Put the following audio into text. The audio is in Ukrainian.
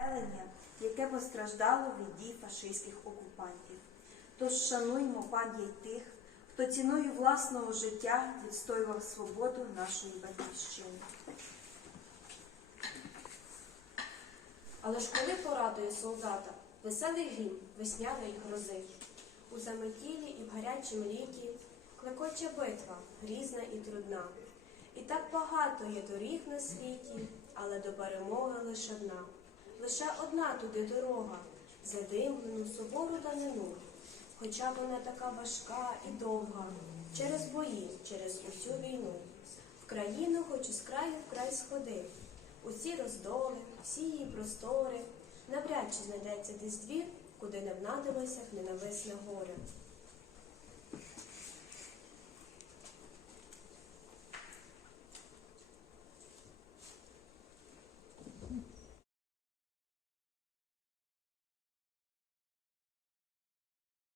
населення, яке постраждало від дій фашистських окупантів. Тож шануймо пам'ять тих, хто ціною власного життя відстоював свободу нашої батьківщини. Але ж коли порадує солдата веселий грім весняної грози, у заметілі і в гарячім літі клекоче битва, грізна і трудна. І так багато є доріг на світі, але до перемоги лише одна. Лише одна туди дорога, задимлену сувору данину. Хоча вона така важка і довга, через бої, через усю війну. В країну хочу з краю в край сходити. Усі роздоли, всі її простори, навряд чи знайдеться десь двір, куди не внадилося ненависне горе.